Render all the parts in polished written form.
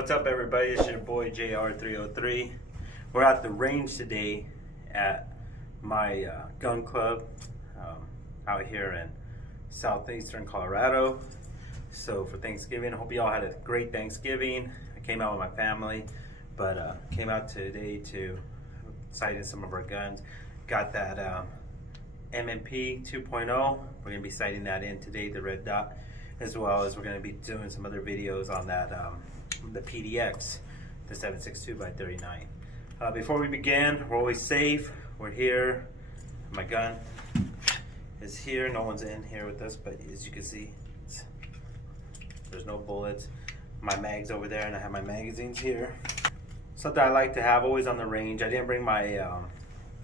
What's up, everybody? It's your boy JR303. We're at the range today at my gun club out here in southeastern Colorado. So for Thanksgiving, I hope you all had a great Thanksgiving. I came out with my family, but came out today to sight in some of our guns. Got that M2.0. We're gonna be sighting that in today, the red dot, as well as we're gonna be doing some other videos on that the PDX, the 7.62x39. Before we begin, we're always safe. We're here. My gun is here. No one's in here with us, but as you can see, there's no bullets. My mag's over there, and I have my magazines here. Something I like to have always on the range. I didn't bring my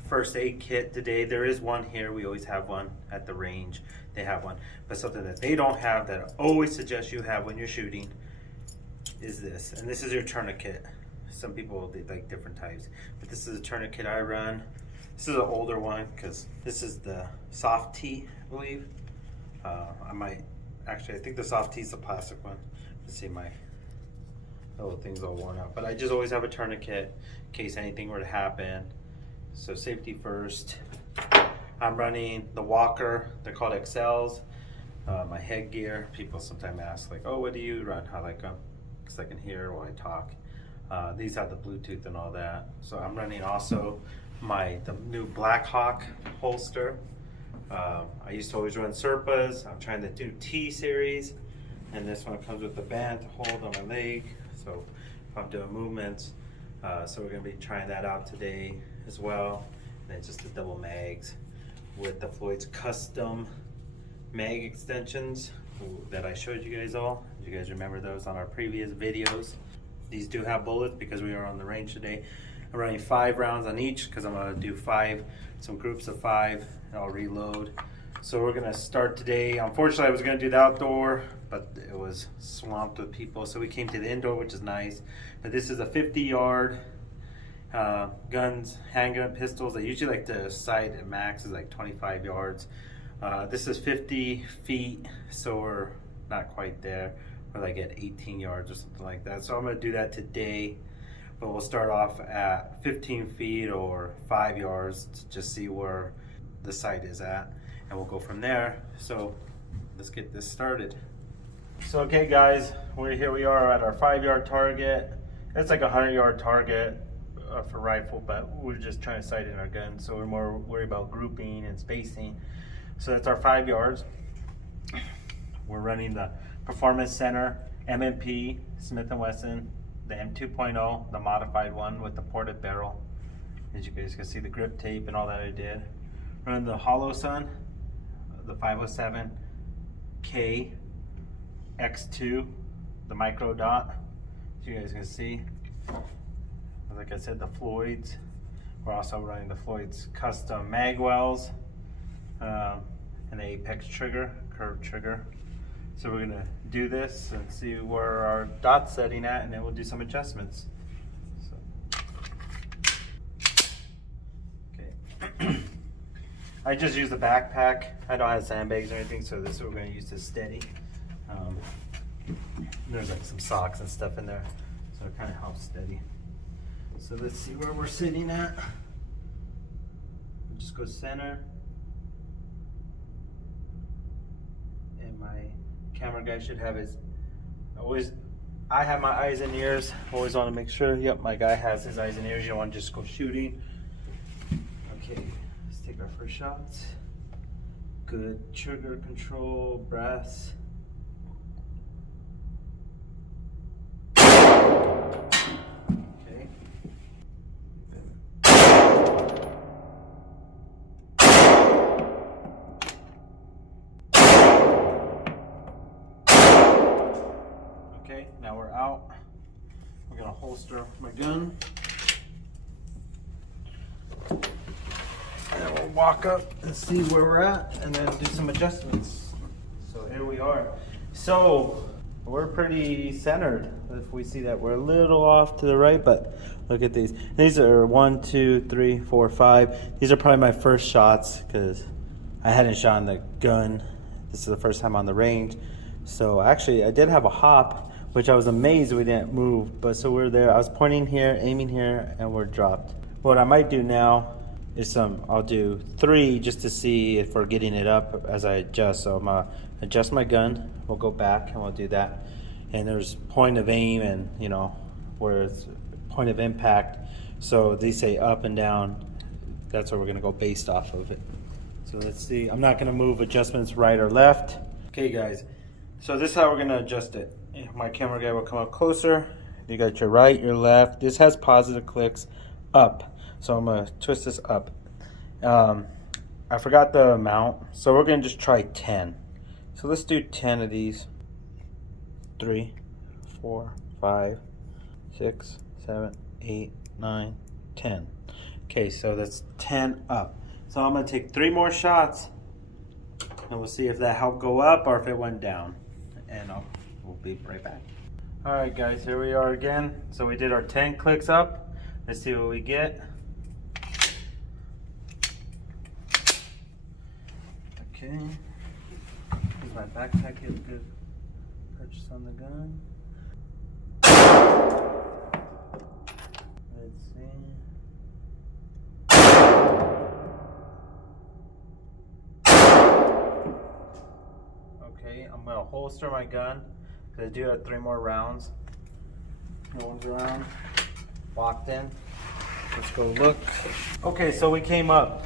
first aid kit today. There is one here. We always have one at the range. They have one. But something that they don't have that I always suggest you have when you're shooting is this. And this is your tourniquet. Some people, they like different types. But this is a tourniquet I run. This is an older one because this is the soft T, I believe. I think the soft T is the plastic one. Let's see, my little thing's all worn out. But I just always have a tourniquet in case anything were to happen. So safety first. I'm running the Walker. They're called XLs. My headgear. People sometimes ask, like, oh, what do you run? I like them because I can hear while I talk. These have the Bluetooth and all that. So I'm running also the new Blackhawk holster. I used to always run Serpas. I'm trying to do T series, and this one comes with the band to hold on my leg. So if I'm doing movements, so we're gonna be trying that out today as well. And then just the double mags with the Floyd's custom mag extensions that I showed you guys all. You guys remember those on our previous videos. These do have bullets because we are on the range today. I'm running 5 rounds on each because I'm gonna do some groups of 5, and I'll reload. So we're gonna start today. Unfortunately, I was gonna do the outdoor, but it was swamped with people. So we came to the indoor, which is nice. But this is a 50-yard guns, handgun, pistols. I usually like to sight at max is like 25 yards. This is 50 feet, so we're not quite there. We're like at 18 yards or something like that. So I'm gonna do that today, but we'll start off at 15 feet or 5 yards to just see where the sight is at, and we'll go from there. So let's get this started. So okay guys, here we are at our 5-yard target. It's like a 100-yard target for rifle, but we're just trying to sight in our gun, so we're more worried about grouping and spacing. So that's our 5 yards. We're running the Performance Center M&P Smith & Wesson, the M2.0, the modified one with the ported barrel. As you guys can see, the grip tape and all that I did. Running the holosun, the 507K X2, the micro dot. As you guys can see, like I said, the Floyd's. We're also running the Floyd's custom mag wells, and the Apex trigger, curved trigger. So we're gonna do this and see where our dot's setting at, and then we'll do some adjustments. So. Okay. I just use the backpack. I don't have sandbags or anything, so this is what we're gonna use to steady. There's like some socks and stuff in there, so it kind of helps steady. So let's see where we're sitting at. We'll just go center. And my camera guy should have his, I have my eyes and ears. Always want to make sure, yep, my guy has his eyes and ears. You don't want to just go shooting. Okay, let's take our first shots. Good trigger control, brass. Okay, now we're out. We're gonna holster my gun. And then we'll walk up and see where we're at and then do some adjustments. So here we are. So we're pretty centered. If we see that we're a little off to the right, but look at these. These are 1, 2, 3, 4, 5. These are probably my first shots because I hadn't shot the gun. This is the first time on the range. So actually I did have a hop which I was amazed we didn't move. But so we're there. I was pointing here, aiming here, and we're dropped. What I might do now is I'll do 3 just to see if we're getting it up as I adjust. So I'm gonna adjust my gun. We'll go back and we'll do that. And there's point of aim and where it's point of impact. So they say up and down. That's where we're gonna go based off of it. So let's see. I'm not gonna move adjustments right or left. Okay, guys. So this is how we're gonna adjust it. My camera guy will come up closer. You got your right, your left. This has positive clicks up. So I'm gonna twist this up. I forgot the amount, so we're gonna just try 10. So let's do 10 of these. 3, 4, 5, 6, 7, 8, 9, 10. Okay, so that's 10 up. So I'm gonna take 3 more shots and we'll see if that helped go up or if it went down. And we'll be right back. All right, guys, here we are again. So we did our 10 clicks up. Let's see what we get. Okay. Does my backpack get a good purchase on the gun? Let's see. Okay, I'm gonna holster my gun because I do have 3 more rounds. No one's around. Locked in. Let's go look. Okay, so we came up.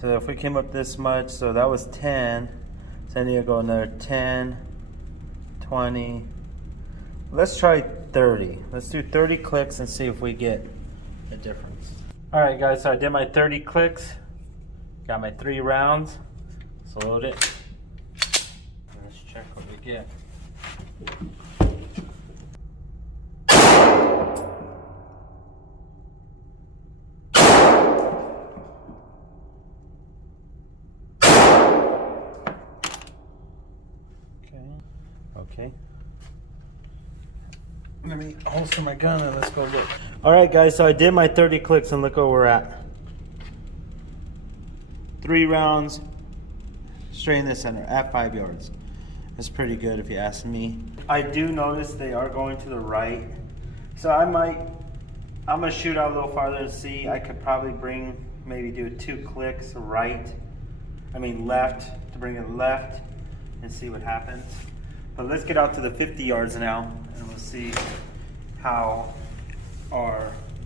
So if we came up this much, so that was 10. So I need to go another 10, 20. Let's try 30. Let's do 30 clicks and see if we get a difference. All right, guys, so I did my 30 clicks. Got my 3 rounds. So load it. Let's check what we get. Okay. Let me holster my gun and let's go look. All right, guys, so I did my 30 clicks and look where we're at. 3 rounds, straight in the center at 5 yards. That's pretty good if you ask me. I do notice they are going to the right. So I'm gonna shoot out a little farther and see. I could probably maybe do 2 clicks left, to bring it left and see what happens. But let's get out to the 50 yards now and we'll see how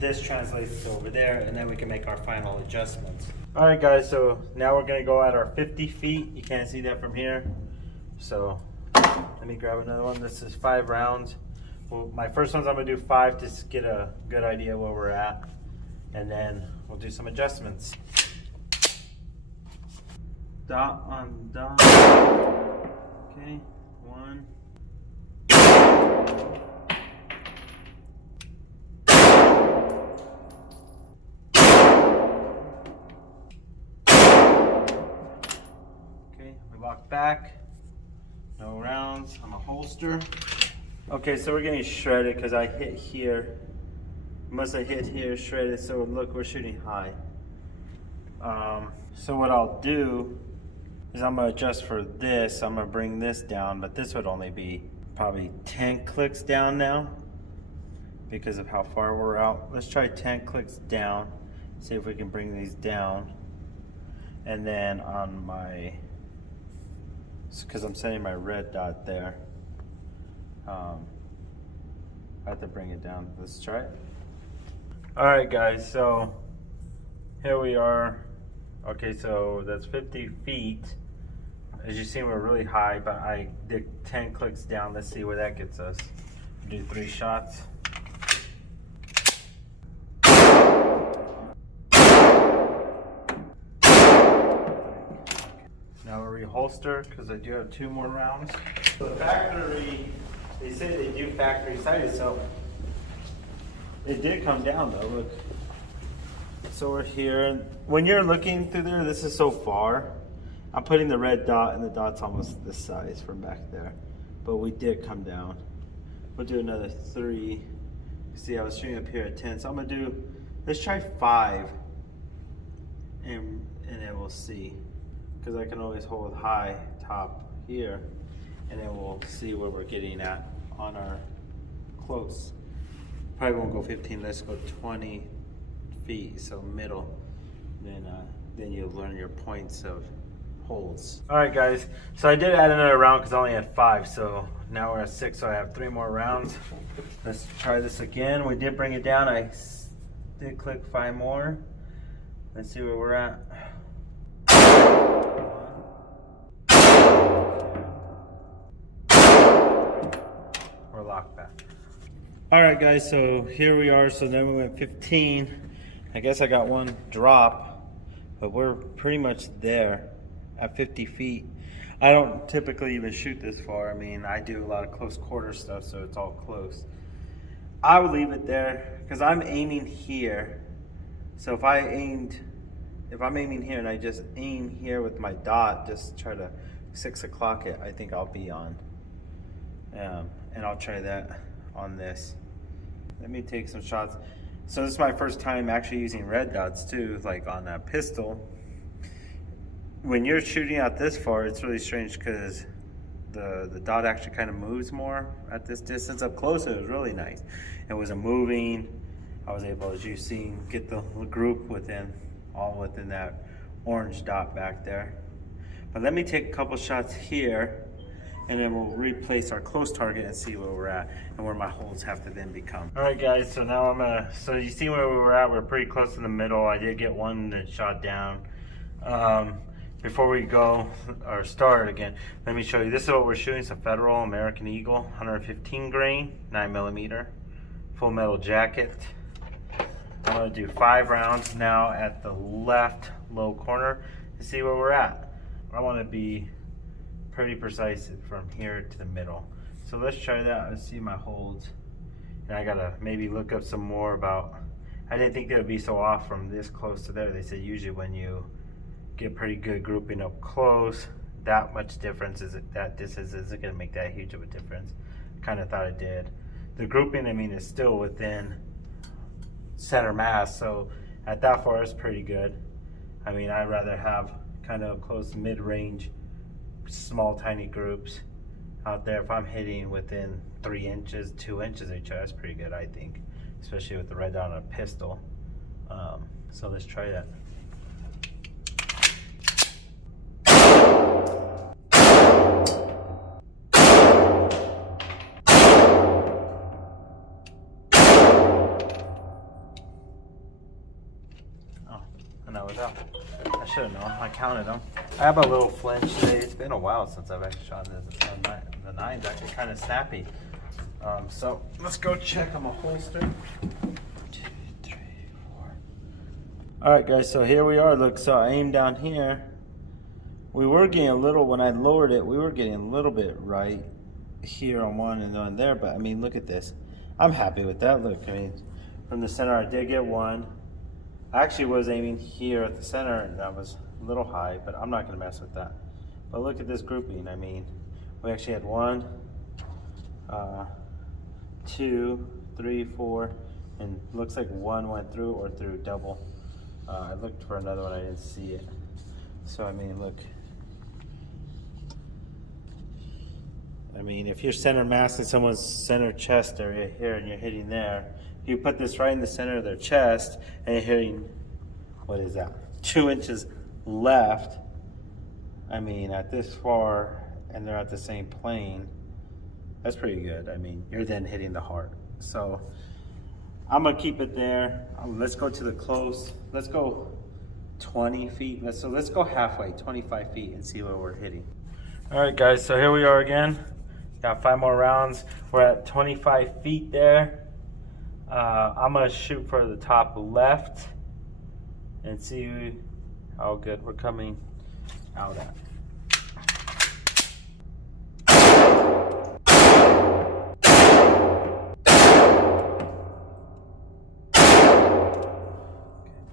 this translates to over there, and then we can make our final adjustments. All right, guys, so now we're gonna go at our 50 feet. You can't see that from here. So let me grab another one. This is 5 rounds. Well, my first ones I'm gonna do 5 to get a good idea where we're at, and then we'll do some adjustments. Dot on dot. Okay. 1. Okay, we walk back. No rounds. I'm a holster. Okay, so we're getting shredded because I hit here. Must have hit here, shredded. So look, we're shooting high. So what I'll do is I'm gonna adjust for this. I'm gonna bring this down, but this would only be probably 10 clicks down now because of how far we're out. Let's try 10 clicks down, see if we can bring these down. And then on because I'm setting my red dot there, I have to bring it down. Let's try it. All right, guys, so here we are. Okay, so that's 50 feet. As you see, we're really high, but I did 10 clicks down. Let's see where that gets us. Do 3 shots. Now we'll reholster because I do have 2 more rounds. So the factory, they say they do factory sighted, so it did come down though. Look. So we're here. When you're looking through there, this is so far. I'm putting the red dot, and the dot's almost this size from back there. But we did come down. We'll do another 3. See, I was shooting up here at 10. So I'm gonna do, let's try 5. And then we'll see. Because I can always hold high top here. and then we'll see where we're getting at on our close. Probably won't go 15, let's go 20 feet, so middle. Then you'll learn your points of holds. All right, guys, so I did add another round because I only had 5, so now we're at 6, so I have 3 more rounds. Let's try this again. We did bring it down. I did click 5 more. Let's see where we're at. We're locked back. All right, guys, so here we are. So then we went 15. I guess I got one drop, but we're pretty much there at 50 feet. I don't typically even shoot this far. I mean, I do a lot of close quarter stuff, so it's all close. I would leave it there because I'm aiming here. So if I'm aiming here and I just aim here with my dot, just try to 6 o'clock it, I think I'll be on. And I'll try that on this. Let me take some shots. So this is my first time actually using red dots too, like on a pistol. When you're shooting out this far, it's really strange because the dot actually kind of moves more at this distance. Up close, it was really nice. It wasn't moving. I was able, as you've seen, get the group all within that orange dot back there. But let me take a couple shots here, and then we'll replace our close target and see where we're at and where my holds have to then become. All right, guys, so now so you see where we were at. We're pretty close in the middle. I did get one that shot down. Before we go or start again, let me show you. This is what we're shooting. It's a Federal American Eagle, 115 grain, 9mm, full metal jacket. I'm gonna do 5 rounds now at the left low corner to see where we're at. I wanna be pretty precise from here to the middle. So let's try that. Let's see my holds. And I gotta maybe look up some more about, I didn't think they would be so off from this close to there. They said usually when you get pretty good grouping up close, that much difference that distance isn't going to make that huge of a difference. Kind of thought it did. The grouping, I mean, is still within center mass, so at that far it's pretty good. I mean, I'd rather have kind of close mid-range, small tiny groups out there. If I'm hitting within 3 inches, 2 inches of each other, that's pretty good, I think, especially with the red dot on a pistol. So let's try that. And that was out. I should have known. I counted them. I have a little flinch today. It's been a while since I've actually shot this. The 9's actually kind of snappy. So let's go check on my holster. 1, 2, 3, 4. All right, guys. So here we are. Look. So I aimed down here. We were getting a little. When I lowered it, we were getting a little bit right here on one and on there. But I mean, look at this. I'm happy with that. Look. I mean, from the center, I did get one. I actually was aiming here at the center, and that was a little high, but I'm not going to mess with that. But look at this grouping. I mean, we actually had 1, 2, 3, 4, and looks like 1 went through or through double. I looked for another one, I didn't see it. So I mean, look. I mean, if you're center mass in someone's center chest area here and you're hitting there, you put this right in the center of their chest and you're hitting, what is that, 2 inches left. I mean, at this far and they're at the same plane, that's pretty good. I mean, you're then hitting the heart. So I'm gonna keep it there. Let's go to the close. Let's go 20 feet. Let's go halfway, 25 feet, and see where we're hitting. All right, guys, so here we are again. Got 5 more rounds. We're at 25 feet there. I'm gonna shoot for the top left and see how good we're coming out at.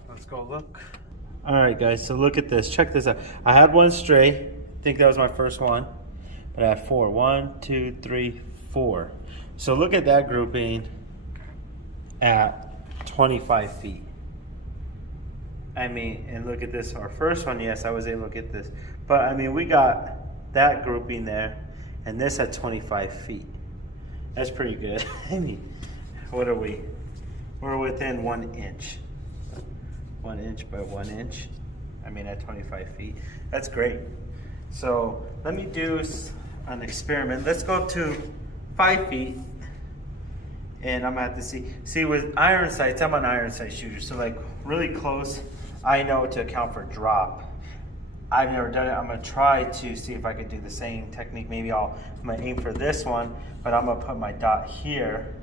Let's go look. All right, guys, so look at this. Check this out. I had one stray. I think that was my first one. But I have 4. 1, 2, 3, 4. So look at that grouping at 25 feet. I mean, and look at this. Our first one, yes, I was able to get this. But I mean, we got that grouping there. and this at 25 feet. That's pretty good. I mean, what are we? We're within 1 inch. 1 inch by 1 inch. I mean, at 25 feet. That's great. So let me do an experiment. Let's go up to 5 feet. And I'm gonna have to see with iron sights, I'm an iron sight shooter. So like really close, I know to account for drop. I've never done it. I'm gonna try to see if I could do the same technique. Maybe I'm gonna aim for this one, but I'm gonna put my dot here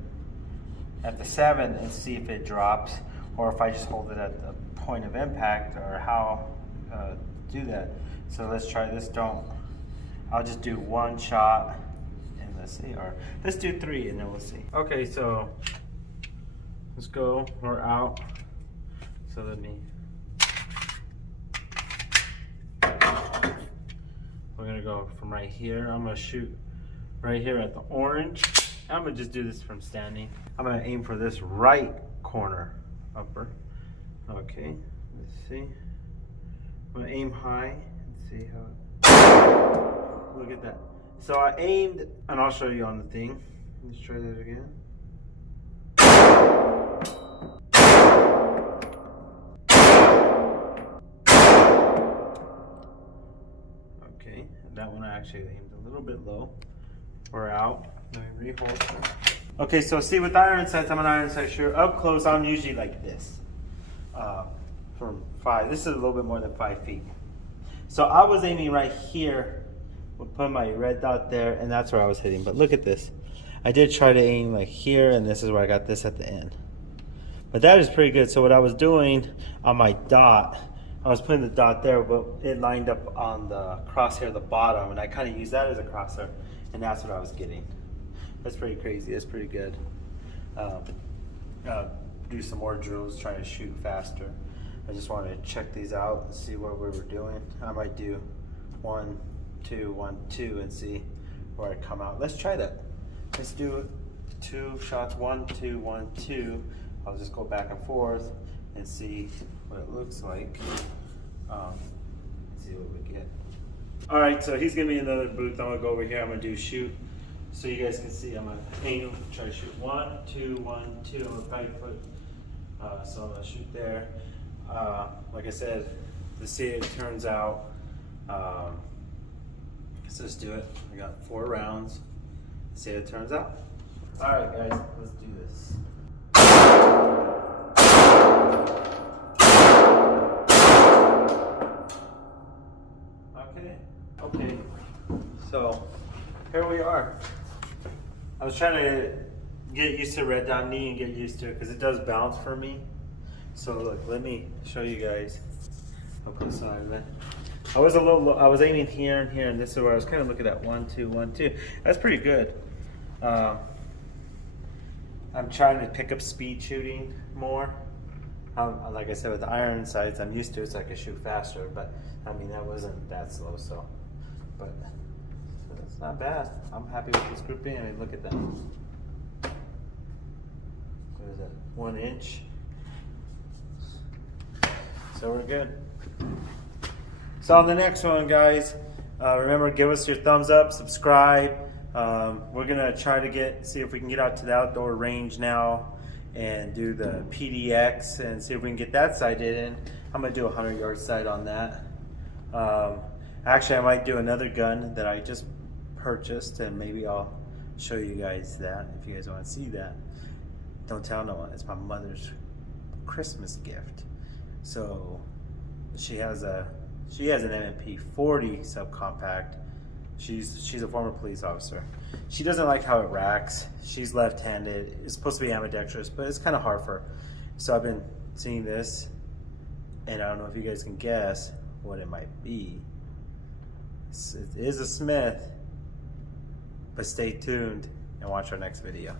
at the 7 and see if it drops, or if I just hold it at the point of impact, or how do that. So let's try this. I'll just do 1 shot and let's see, or let's do 3 and then we'll see. Okay, so let's go. We're out. So let me. We're gonna go from right here. I'm gonna shoot right here at the orange. I'm gonna just do this from standing. I'm gonna aim for this right corner upper. Okay, let's see. I'm gonna aim high and see how. Look at that. So I aimed, and I'll show you on the thing. Let's try that again. Okay, that one I actually aimed a little bit low. We're out. Let me rehold. Okay, so see with iron sights, I'm an iron sight shooter. Up close, I'm usually like this. From 5. This is a little bit more than 5 feet. So I was aiming right here. We'll put my red dot there, and that's where I was hitting. But look at this. I did try to aim like here, and this is where I got this at the end. But that is pretty good. So what I was doing on my dot, I was putting the dot there, but it lined up on the crosshair at the bottom, and I kind of used that as a crosshair, and that's what I was getting. That's pretty crazy. That's pretty good. Do some more drills, trying to shoot faster. I just wanted to check these out and see what we were doing. I might do 1, 2, 1, 2 and see where I come out. Let's try that. Let's do 2 shots, 1, 2, 1, 2. I'll just go back and forth and see what it looks like. See what we get. All right, so he's giving me another booth. I'm gonna go over here. I'm gonna do shoot, so you guys can see. I'm gonna aim, try to shoot 1, 2, 1, 2. I'm gonna back foot. So I'm gonna shoot there. Like I said, to see it turns out. Let's just do it. I got 4 rounds. See how it turns out. All right, guys, let's do this. Okay. So here we are. I was trying to get used to red dot knee and get used to it because it does bounce for me. So look, let me show you guys. I'll put this side of it. I was a little low. I was aiming here and here, and this is where I was kind of looking at 1, 2, 1, 2. That's pretty good. I'm trying to pick up speed shooting more. Like I said, with the iron sights, I'm used to it, so I can shoot faster. But I mean, that wasn't that slow. So, but it's not bad. I'm happy with this grouping. I mean, look at that. What is that? 1 inch. So we're good. So on the next one, guys, remember, give us your thumbs up, subscribe. We're gonna try to see if we can get out to the outdoor range now and do the PDX and see if we can get that sighted in. I'm gonna do a 100-yard sight on that. Actually, I might do another gun that I just purchased, and maybe I'll show you guys that if you guys want to see that. Don't tell no one. It's my mother's Christmas gift. So she has an M&P 40 subcompact. She's a former police officer. She doesn't like how it racks. She's left-handed. It's supposed to be ambidextrous, but it's kind of hard for her. So I've been seeing this, and I don't know if you guys can guess what it might be. It is a Smith, but stay tuned and watch our next video.